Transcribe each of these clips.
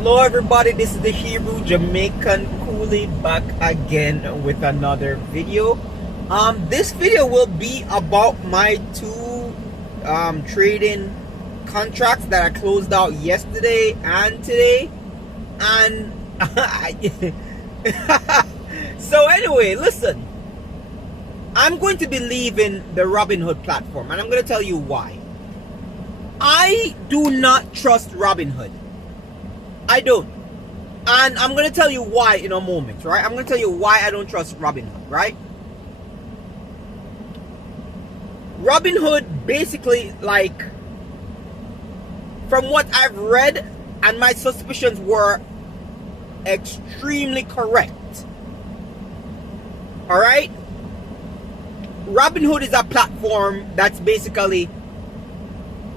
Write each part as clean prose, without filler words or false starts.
Hello everybody, this is the Hebrew Jamaican Coolie back again with another video. This video will be about my two trading contracts that I closed out yesterday and today. And so anyway, listen, I'm going to be leaving the Robinhood platform, and I'm going to tell you why. I do not trust Robinhood. I don't. And I'm going to tell you why in a moment, right? I'm going to tell you why I don't trust Robinhood, right? Robinhood basically, like, from what I've read, and my suspicions were extremely correct. Alright? Robinhood is a platform that's basically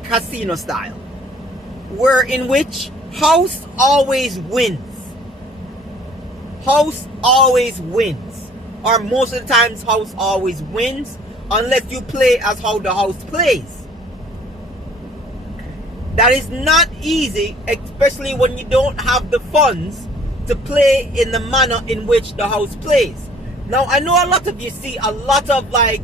casino style, where in which house always wins. House always wins. Or most of the times house always wins, unless you play as how the house plays. That is not easy, especially when you don't have the funds to play in the manner in which the house plays. Now, I know a lot of you see a lot of like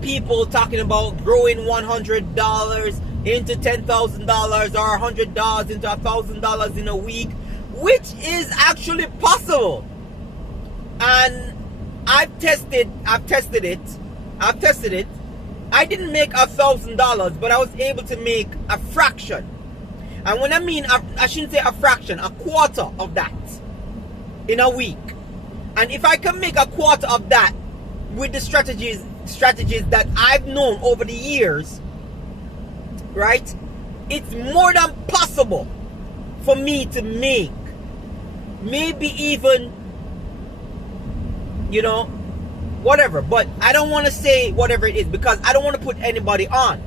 people talking about growing $100 into $10,000 or $100 into $1,000 in a week, which is actually possible. And I've tested it. I didn't make $1,000, but I was able to make a fraction. And when I mean, I shouldn't say a fraction, a quarter of that in a week. And if I can make a quarter of that with the strategies that I've known over the years, right, it's more than possible for me to make maybe even, you know, whatever. But I don't want to say whatever it is because I don't want to put anybody on.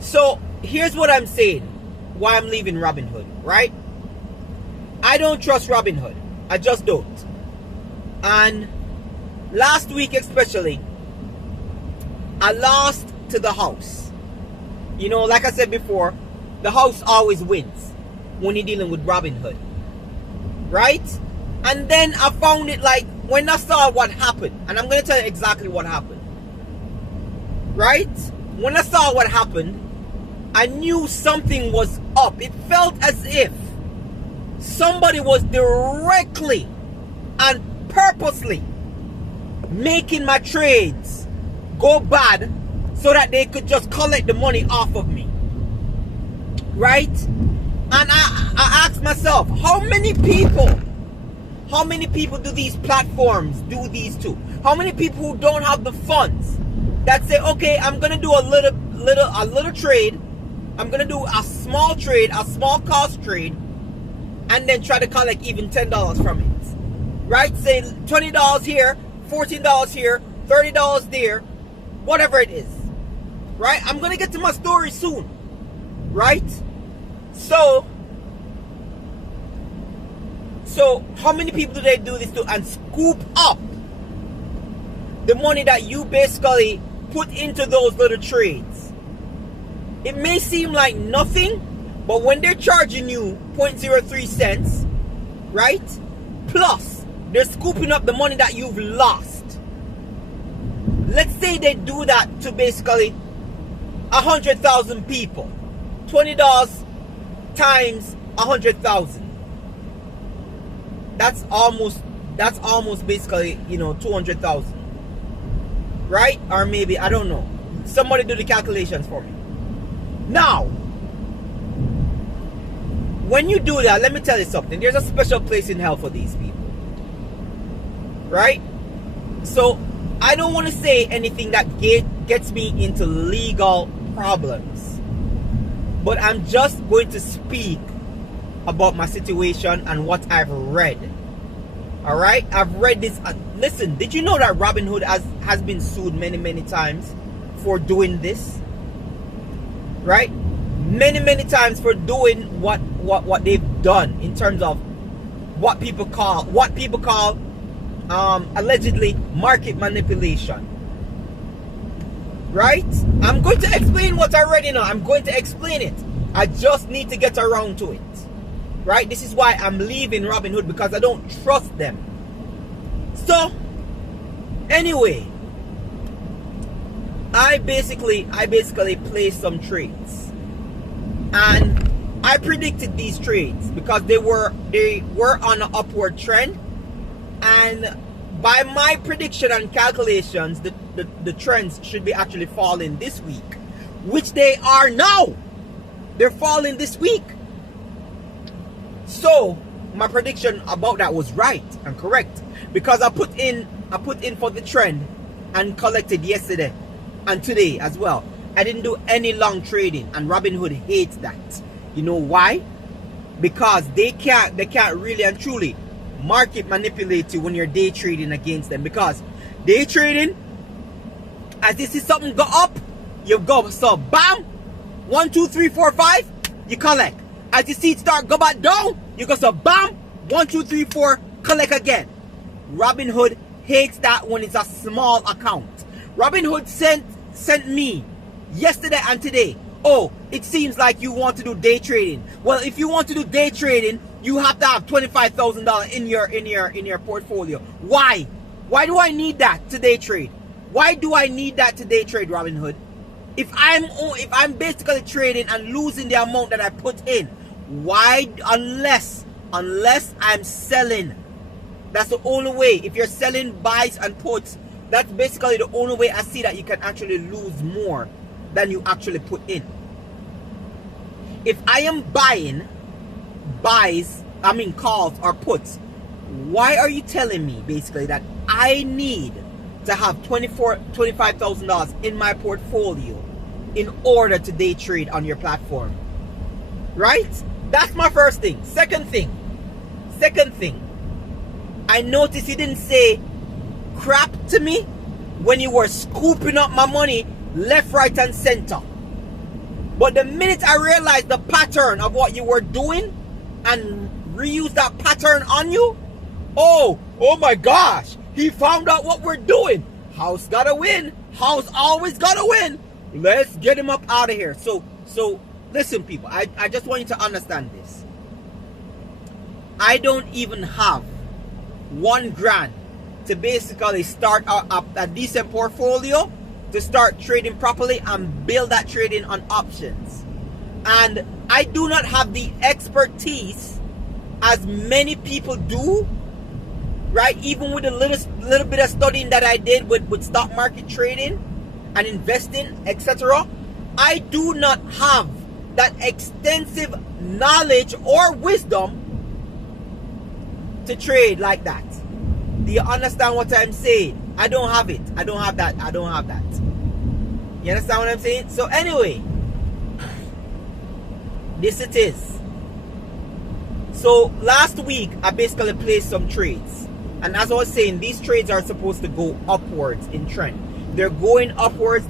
So here's what I'm saying, why I'm leaving Robinhood, right? I don't trust Robinhood. I just don't. And last week especially, I lost to the house. You know, like I said before, the house always wins when you're dealing with Robinhood, right? And then I found it, like, when I saw what happened, and I'm going to tell you exactly what happened, right? When I saw what happened, I knew something was up. It felt as if somebody was directly and purposely making my trades go bad so that they could just collect the money off of me, right? And I asked myself, how many people do these platforms do these to? How many people who don't have the funds that say, okay, I'm gonna do a little trade, I'm gonna do a small trade, a small cost trade, and then try to collect even $10 from it, right? Say $20 here, $14 here, $30 there, whatever it is, right? I'm gonna get to my story soon, right? So how many people do they do this to and scoop up the money that you basically put into those little trades? It may seem like nothing, but when they're charging you 0.03 cents, right? Plus, they're scooping up the money that you've lost. Let's say they do that to basically 100,000 people. $20 times 100,000. That's almost basically, you know, 200,000. Right? Or maybe, I don't know. Somebody do the calculations for me. Now, when you do that, let me tell you something. There's a special place in hell for these people. Right? So, I don't want to say anything that gets me into legal problems. But I'm just going to speak about my situation and what I've read. Alright? I've read this. Listen, did you know that Robinhood has been sued many times for doing this? Right? Many times for doing what they've done in terms of what people call allegedly market manipulation. Right? I'm going to explain what I already know. I'm going to explain it. I just need to get around to it. Right? This is why I'm leaving Robinhood, because I don't trust them. So, anyway, I basically placed some trades. And I predicted these trades because they were on an upward trend. And by my prediction and calculations, the trends should be actually falling this week, which they are now. They're falling this week. So my prediction about that was right and correct, because I put in for the trend and collected yesterday and today as well. I didn't do any long trading, and Robinhood hates that. You know why? Because they can't really and truly market manipulate you when you're day trading against them. Because day trading, as you see something go up, you go, so bam, 1 2 3 4 5, you collect. As you see it start go back down, you go, so bam, 1 2 3 4, collect again. Robinhood hates that when it's a small account. Robinhood sent me yesterday and today, oh, it seems like you want to do day trading. Well, if you want to do day trading, you have to have $25,000 in your portfolio. Why? Why do I need that to day trade? Why do I need that to day trade, Robinhood? If I'm basically trading and losing the amount that I put in, why? Unless I'm selling. That's the only way. If you're selling buys and puts, that's basically the only way I see that you can actually lose more than you actually put in. If I am buying calls or puts, why are you telling me basically that I need to have $25,000 in my portfolio in order to day trade on your platform? Right? That's my first thing. Second thing, I noticed you didn't say crap to me when you were scooping up my money left, right, and center. But the minute I realized the pattern of what you were doing and reuse that pattern on you, oh my gosh, he found out what we're doing. House gotta win. House always gotta win. Let's get him up out of here. So listen, people, I just want you to understand this. I don't even have $1,000 to basically start a decent portfolio to start trading properly and build that trading on options. And I do not have the expertise as many people do, right? Even with a little bit of studying that I did with stock market trading and investing, etc. I do not have that extensive knowledge or wisdom to trade like that. Do you understand what I'm saying? I don't have it. I don't have that. You understand what I'm saying? So anyway, this it is. So last week, I basically placed some trades. And as I was saying, these trades are supposed to go upwards in trend. They're going upwards.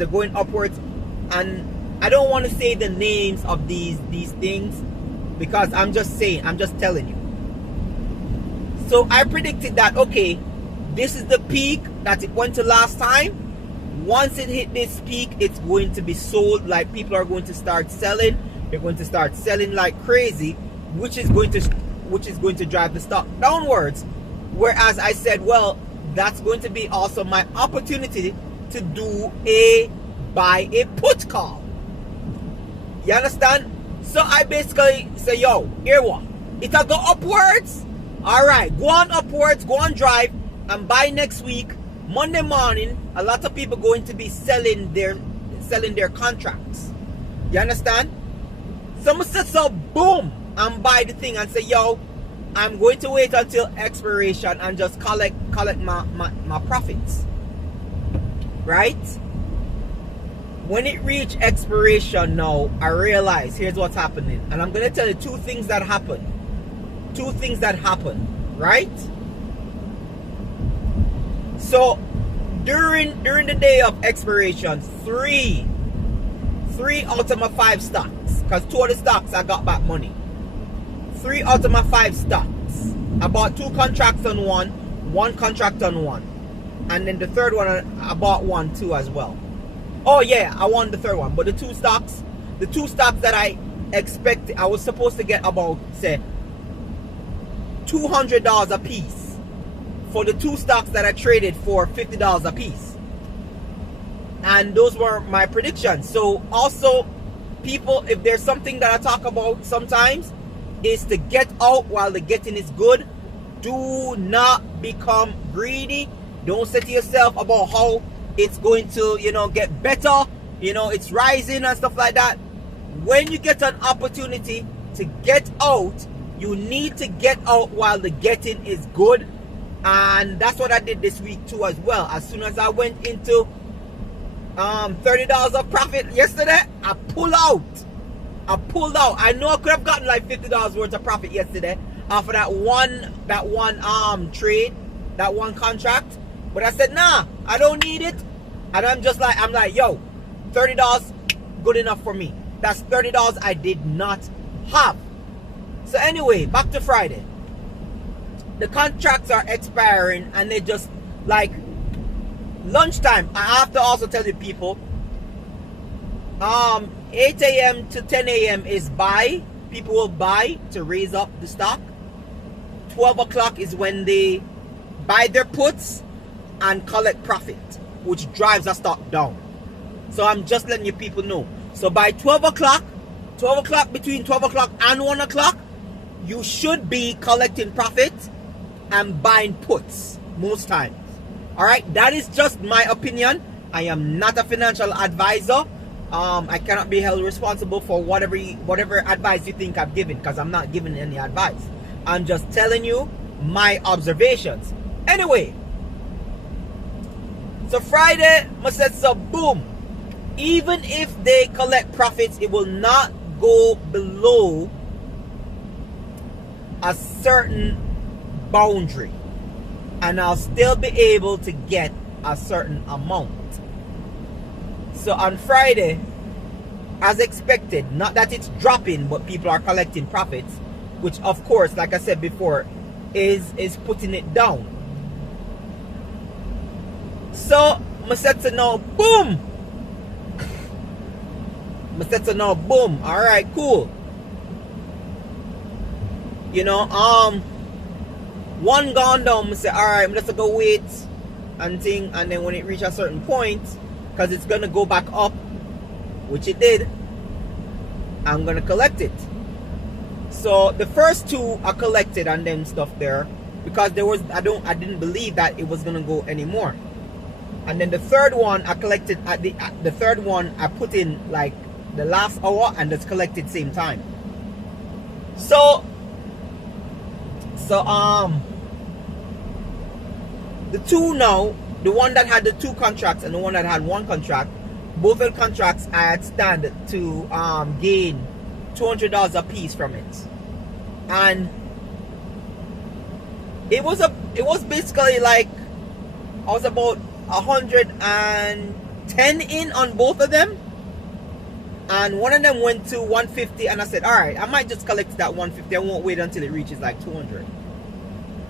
And I don't want to say the names of these things, because I'm just telling you. So I predicted that, okay, this is the peak that it went to last time. Once it hit this peak, it's going to be sold. Like, people are going to start selling. They're going to start selling like crazy, which is going to drive the stock downwards. Whereas I said, well, that's going to be also my opportunity to do buy a put call. You understand? So I basically say, yo, here what? It'll go upwards. All right, go on upwards, go on drive, and by next week, Monday morning, a lot of people going to be selling their contracts. You understand? Someone said, so boom, and buy the thing and say, yo, I'm going to wait until expiration and just collect my profits. Right? When it reached expiration now, I realized here's what's happening. And I'm going to tell you two things that happened. Right? So during the day of expiration, three out of my 5 stocks, because 2 of the stocks I got back money. 3 out of my 5 stocks. I bought 2 contracts on one contract on one. And then the third one, I bought 1 too as well. Oh yeah, I won the third one. But the two stocks that I I was supposed to get about, say, $200 a piece for the 2 stocks that I traded for $50 a piece. And those were my predictions. So also, people, if there's something that I talk about sometimes, is to get out while the getting is good. Do not become greedy. Don't say to yourself about how it's going to, get better, it's rising and stuff like that. When you get an opportunity to get out, you need to get out while the getting is good. And that's what I did this week too as well. As soon as I went into $30 of profit yesterday, I pulled out. I know I could have gotten like $50 worth of profit yesterday off of that one trade, that one contract. But I said, nah, I don't need it. And I'm like, yo, $30 good enough for me. That's $30 I did not have. So anyway, back to Friday. The contracts are expiring and they just like lunchtime. I have to also tell you people, 8 a.m. to 10 a.m. is buy. People will buy to raise up the stock. 12 o'clock is when they buy their puts and collect profit, which drives the stock down. So I'm just letting you people know. So by 12 o'clock, between 12 o'clock and 1 o'clock, you should be collecting profit and buying puts most times. Alright, that is just my opinion. I am not a financial advisor. I cannot be held responsible for whatever advice you think I've given, because I'm not giving any advice. I'm just telling you my observations. Anyway, so Friday, I said, so boom. Even if they collect profits, it will not go below a certain boundary. And I'll still be able to get a certain amount. So on Friday, as expected, not that it's dropping, but people are collecting profits, which of course, like I said before, is putting it down. So I said to now, boom. All right, cool. One gone down. I say, all right, I'm just gonna go wait and thing, and then when it reach a certain point, because it's gonna go back up, which it did, I'm gonna collect it. So the first 2 are collected and them stuff there, because I didn't believe that it was gonna go anymore. And then the third one I collected at the third one I put in like the last hour, and it's collected same time. So the 2 now, the one that had the 2 contracts and the one that had 1 contract, both of the contracts I had stand to gain $200 a piece from it. And it was basically like I was about 110 in on both of them, and one of them went to 150, and I said, all right, I might just collect that 150. I won't wait until it reaches like 200.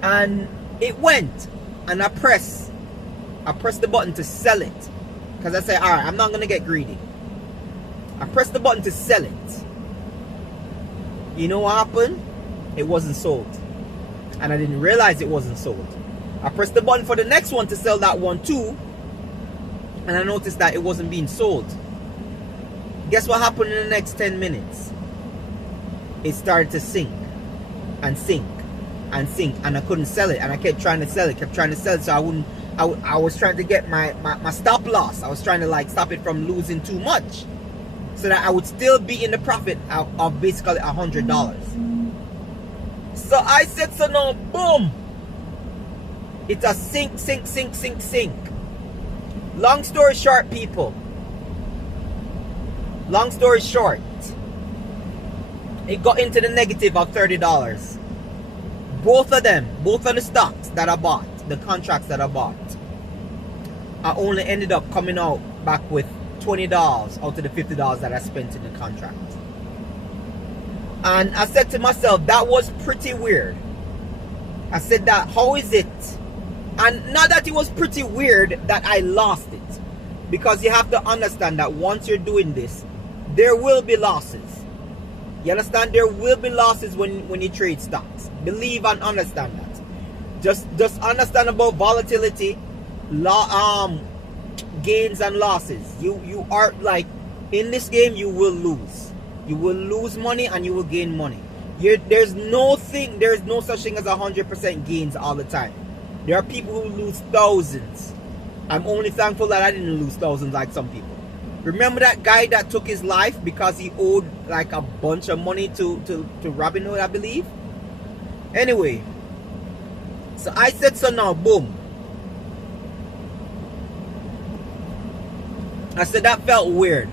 And it went, and I pressed the button to sell it, because I said, all right, I'm not gonna get greedy. I pressed the button to sell it. You know what happened? It wasn't sold, and I didn't realize it wasn't sold. I pressed the button for the next one to sell that one too, and I noticed that it wasn't being sold. Guess what happened in the next 10 minutes? It started to sink and sink and sink, and I couldn't sell it, and I kept trying to sell it, so I was trying to get my stop loss. I was trying to like stop it from losing too much, so that I would still be in the profit of basically $100. So I said, so now, boom, it's a sink. Long story short, people. Long story short, it got into the negative of $30. Both of the stocks that I bought, the contracts that I bought, I only ended up coming out back with $20 out of the $50 that I spent in the contract. And I said to myself, that was pretty weird. I said that, how is it? And not that it was pretty weird that I lost it, because you have to understand that once you're doing this, there will be losses. You understand? There will be losses when you trade stocks. Believe and understand that. Just understand about volatility, gains and losses. You are like, in this game you will lose. You will lose money and you will gain money. There's no such thing as 100% gains all the time. There are people who lose thousands. I'm only thankful that I didn't lose thousands like some people. Remember that guy that took his life because he owed like a bunch of money to Robinhood, I believe? Anyway, so I said so now, boom. I said that felt weird.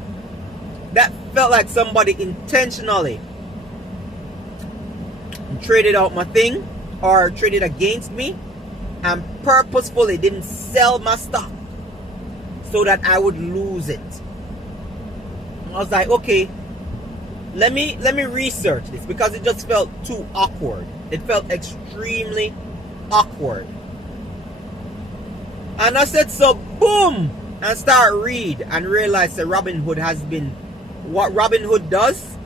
That felt like somebody intentionally traded out my thing or traded against me and purposefully didn't sell my stock so that I would lose it. I was like, okay, let me research this, because it just felt too awkward. It felt extremely awkward. And I said, so boom, and start read and realize that Robinhood has been, what Robinhood does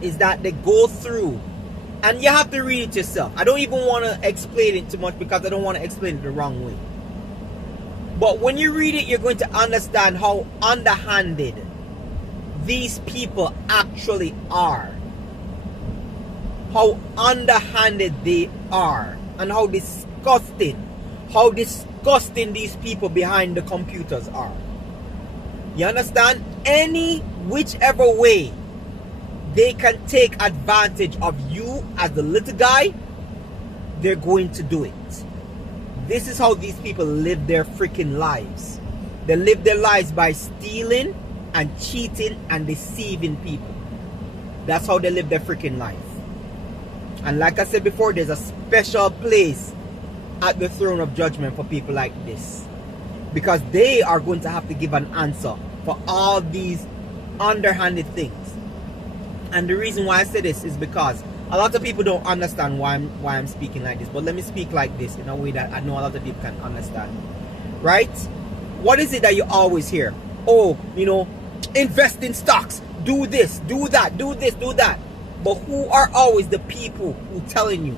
is that they go through, and you have to read it yourself. I don't even want to explain it too much because I don't want to explain it the wrong way. But when you read it, you're going to understand how underhanded these people actually are. How underhanded they are. And how disgusting these people behind the computers are. You understand? Whichever way they can take advantage of you as the little guy, they're going to do it. This is how these people live their freaking lives. They live their lives by stealing and cheating and deceiving people. That's how they live their freaking life. And like I said before, there's a special place at the throne of judgment for people like this, because they are going to have to give an answer for all these underhanded things. And the reason why I say this is because a lot of people don't understand why I'm speaking like this. But let me speak like this in a way that I know a lot of people can understand. Right? What is it that you always hear? Oh, invest in stocks, do this, do that, do this, do that. But who are always the people who are telling you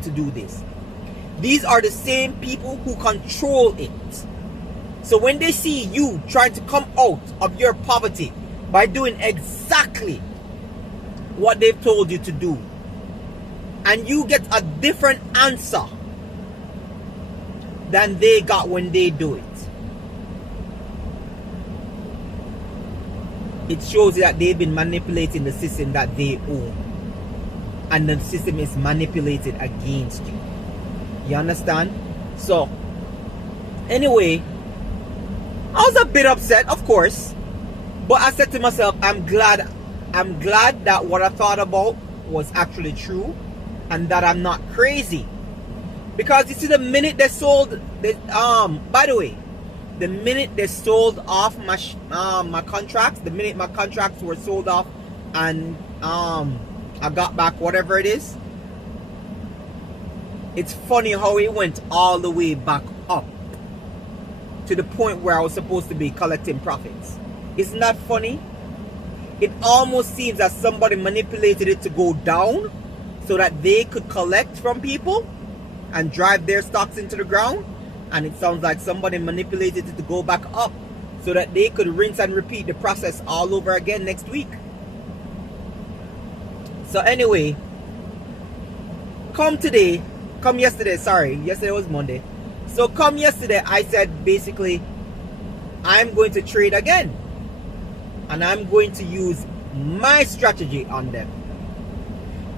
to do this? These are the same people who control it. So when they see you trying to come out of your poverty by doing exactly what they've told you to do, and you get a different answer than they got when they do it, it shows that they've been manipulating the system that they own, and the system is manipulated against you. You understand? So anyway, I was a bit upset, of course, but I said to myself, I'm glad that what I thought about was actually true, and that I'm not crazy. Because you see, the minute they sold by the way, the minute they sold off my contracts, the minute my contracts were sold off and I got back whatever it is, it's funny how it went all the way back up to the point where I was supposed to be collecting profits. Isn't that funny? It almost seems that somebody manipulated it to go down so that they could collect from people and drive their stocks into the ground. And it sounds like somebody manipulated it to go back up so that they could rinse and repeat the process all over again next week. So anyway, yesterday was Monday. So come yesterday, I said basically, I'm going to trade again. And I'm going to use my strategy on them.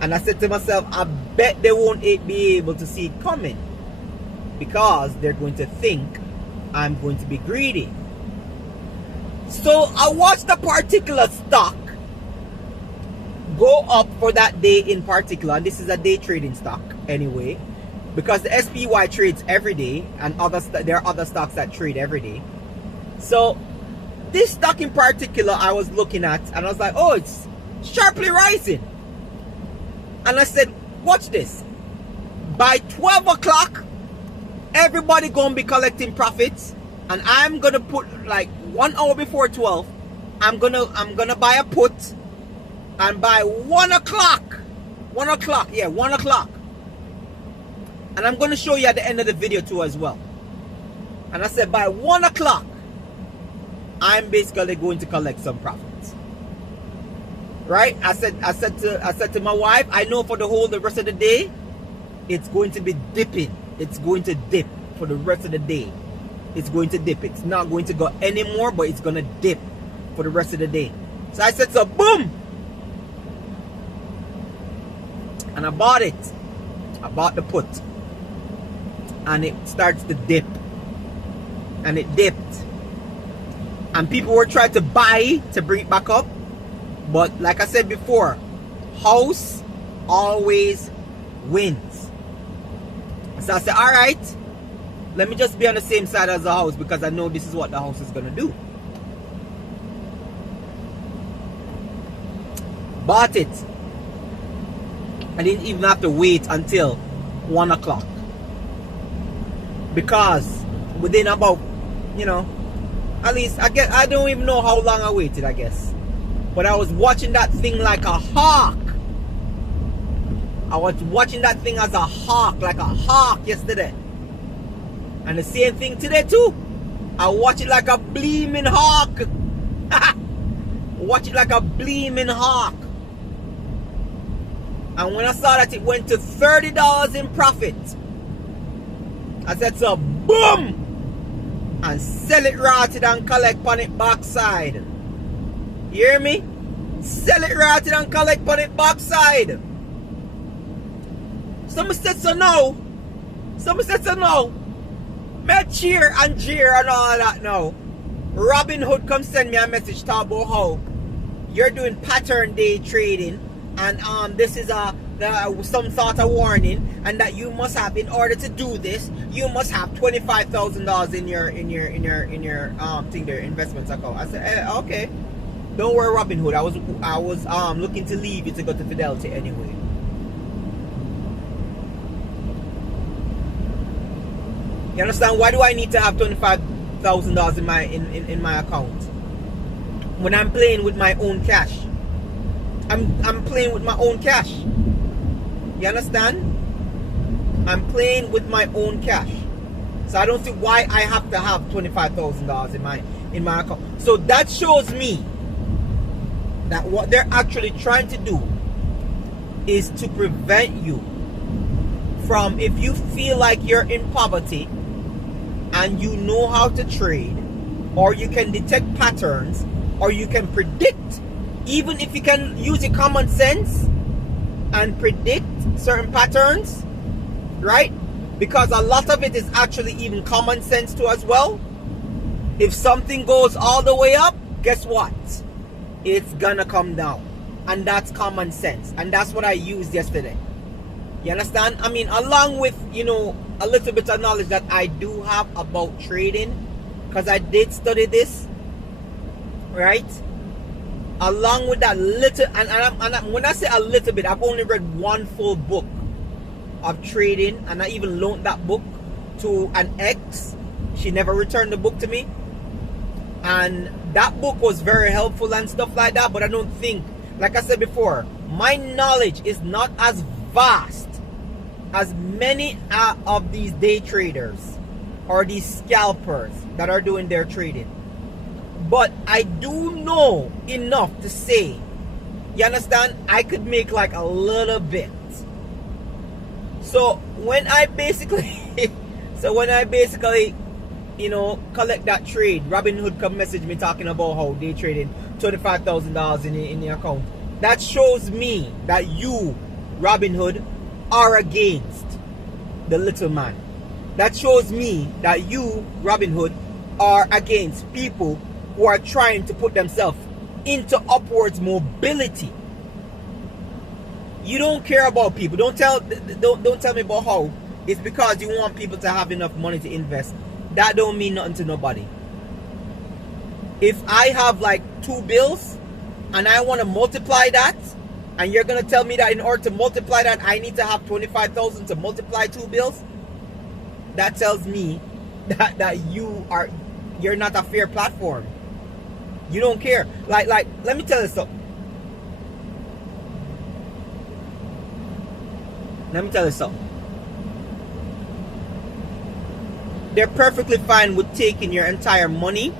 And I said to myself, I bet they won't be able to see it coming, because they're going to think I'm going to be greedy. So I watched a particular stock go up for that day in particular. And this is a day trading stock anyway, because the SPY trades every day, and there are other stocks that trade every day. So this stock in particular I was looking at, and I was like, oh, it's sharply rising. And I said, watch this. By 12 o'clock, everybody gonna be collecting profits, and I'm gonna put like 1 hour before 12, I'm gonna buy a put And by 1 o'clock, yeah, 1 o'clock. And I'm going to show you at the end of the video too as well. And I said by 1 o'clock, I'm basically going to collect some profits. Right? I said to my wife, I know for the rest of the day, it's going to be dipping. It's going to dip for the rest of the day. It's going to dip. It's not going to go anymore, but it's going to dip for the rest of the day. So I said, so boom. And I bought it. I bought the put. And it starts to dip. And it dipped. And people were trying to buy to bring it back up. But like I said before, house always wins. So I said, all right, let me just be on the same side as the house, because I know this is what the house is going to do. Bought it. I didn't even have to wait until 1 o'clock. Because within about, at least, I don't even know how long I waited, I guess. But I was watching that thing like a hawk. I was watching that thing as a hawk, like a hawk yesterday. And the same thing today too. I watch it like a gleaming hawk. Watch it like a gleaming hawk. And when I saw that it went to $30 in profit, I said, so boom! And sell it rotted and collect on it backside. You hear me? Sell it rotted and collect on it backside. Some said so no. Some said so no. Me cheer and jeer and all that now. Robinhood come send me a message talk about how you're doing pattern day trading, and this is some sort of warning, and that you must have, in order to do this, you must have $25,000 in your thing there, investments account. I said, okay, don't worry, Robinhood. I was looking to leave you to go to Fidelity anyway. You understand? Why do I need to have $25,000 in my account when I'm playing with my own cash? I'm playing with my own cash. You understand? I'm playing with my own cash. So I don't see why I have to have $25,000 in my account. So that shows me that what they're actually trying to do is to prevent you from, if you feel like you're in poverty and you know how to trade, or you can detect patterns, or you can predict, even if you can use your common sense and predict certain patterns, right? Because a lot of it is actually even common sense too as well. If something goes all the way up, guess what? It's gonna come down. And that's common sense. And that's what I used yesterday. You understand? I mean, along with, a little bit of knowledge that I do have about trading, because I did study this, right? Along with that little, and when I say a little bit, I've only read one full book of trading, and I even loaned that book to an ex. She never returned the book to me, and that book was very helpful and stuff like that. But I don't think, like I said before, my knowledge is not as vast as many of these day traders or these scalpers that are doing their trading. But I do know enough to say, you understand, I could make like a little bit. So when I basically collect that trade, Robinhood come message me talking about how they trading $25,000 in the account. That shows me that you, Robinhood, are against the little man. That shows me that you, Robinhood, are against people who are trying to put themselves into upwards mobility. You don't care about people. Don't tell me about how it's because you want people to have enough money to invest. That don't mean nothing to nobody. If I have like 2 bills and I want to multiply that, and you're going to tell me that in order to multiply that, I need to have 25,000 to multiply 2 bills, that tells me that you're not a fair platform. You don't care. Like, let me tell you something. Let me tell you something. They're perfectly fine with taking your entire money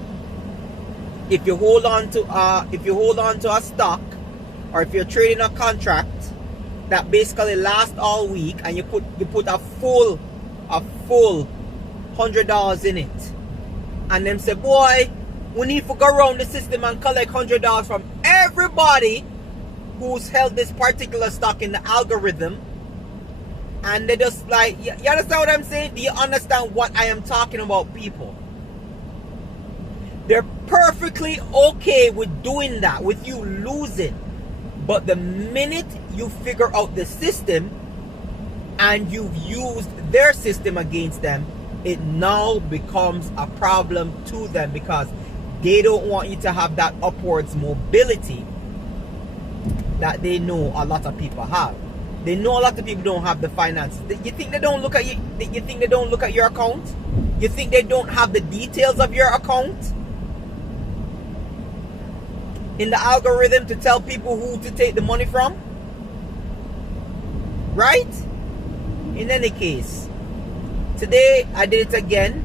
if you hold on to a stock, or if you're trading a contract that basically lasts all week, and you put a full $100 in it, and them say, boy, we need to go around the system and collect $100 from everybody who's held this particular stock in the algorithm. And they just like, you understand what I'm saying? Do you understand what I am talking about, people? They're perfectly okay with doing that, with you losing. But the minute you figure out the system and you've used their system against them, it now becomes a problem to them, because they don't want you to have that upwards mobility that they know a lot of people have. They know a lot of people don't have the finances. You think they don't look at you? You think they don't look at your account? You think they don't have the details of your account in the algorithm to tell people who to take the money from? Right? In any case, today I did it again,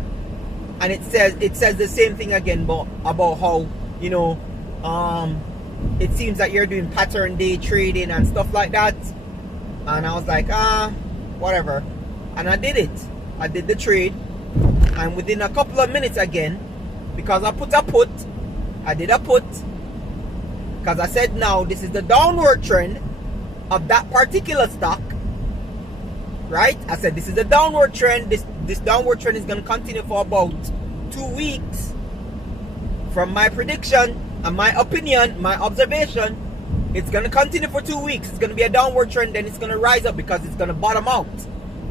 and it says the same thing again about how, you know, it seems that you're doing pattern day trading and stuff like that. And I was like, whatever. And I did it. I did the trade, and within a couple of minutes again, because I did a put, because I said now this is the downward trend of that particular stock, right? I said this is the downward trend. This downward trend is going to continue for about 2 weeks. From my prediction and my opinion, my observation, it's going to continue for 2 weeks. It's going to be a downward trend, then it's going to rise up because it's going to bottom out.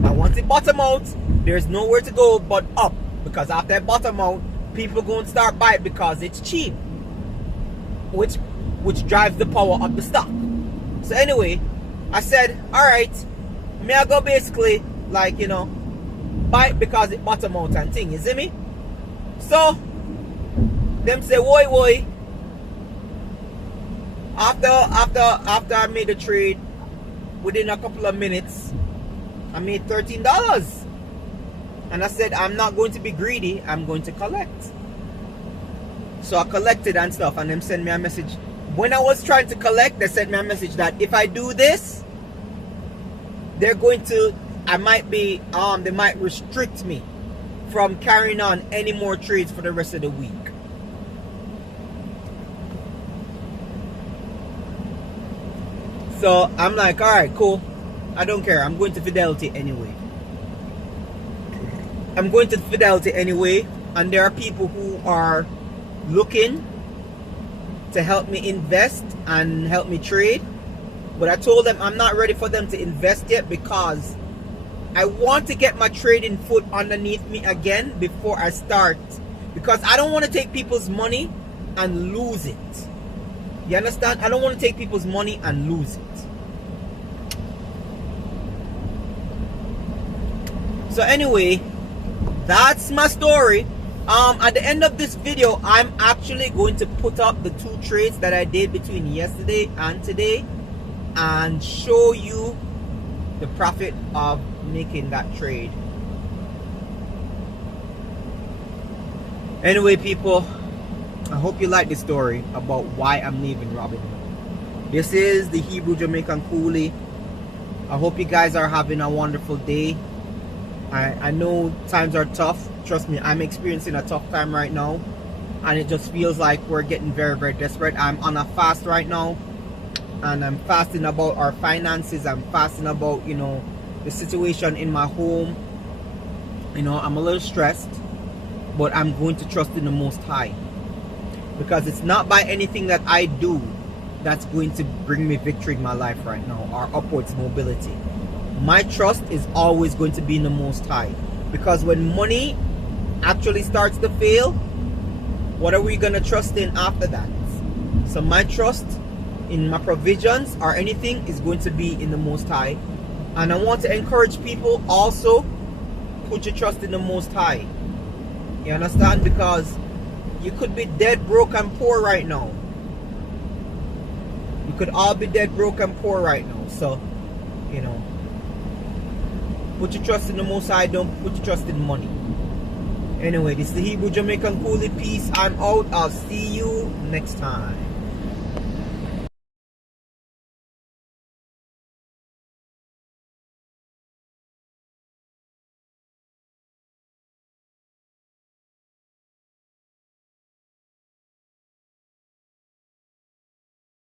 And once it bottom out, there's nowhere to go but up, because after it bottom out, people going to start buying because it's cheap, which drives the power of the stock. So anyway, I said, all right, may I go basically like, you know, buy it because it bottom out and thing, you see me? So them say, woi. After I made the trade, within a couple of minutes, I made $13. And I said, I'm not going to be greedy, I'm going to collect. So I collected and stuff, and them sent me a message. When I was trying to collect, they sent me a message that if I do this, they might restrict me from carrying on any more trades for the rest of the week. So I'm like, all right, cool. I don't care. I'm going to Fidelity anyway. And there are people who are looking to help me invest and help me trade. But I told them I'm not ready for them to invest yet, because I want to get my trading foot underneath me again before I start. Because I don't want to take people's money and lose it. You understand? I don't want to take people's money and lose it. So anyway, that's my story. At the end of this video, I'm actually going to put up the 2 trades that I did between yesterday and today, and show you the profit of making that trade. Anyway, people, I hope you like the story about why I'm leaving Robinhood. This is the Hebrew Jamaican Coolie. I hope you guys are having a wonderful day. I know times are tough. Trust me, I'm experiencing a tough time right now. And it just feels like we're getting very, very desperate. I'm on a fast right now. And I'm fasting about our finances. I'm fasting about, you know, the situation in my home. You know, I'm a little stressed. But I'm going to trust in the Most High. Because it's not by anything that I do that's going to bring me victory in my life right now, or upwards mobility. My trust is always going to be in the Most High. Because when money actually starts to fail, what are we going to trust in after that? So my trust in my provisions or anything is going to be in the Most High. And I want to encourage people also, put your trust in the Most High. You understand? Because you could be dead, broke, and poor right now. You could all be dead, broke, and poor right now. So, you know, Put your trust in the Most High, don't put your trust in money. Anyway, this is the Hebrew Jamaican Coolie. Peace. I'm out. I'll see you next time.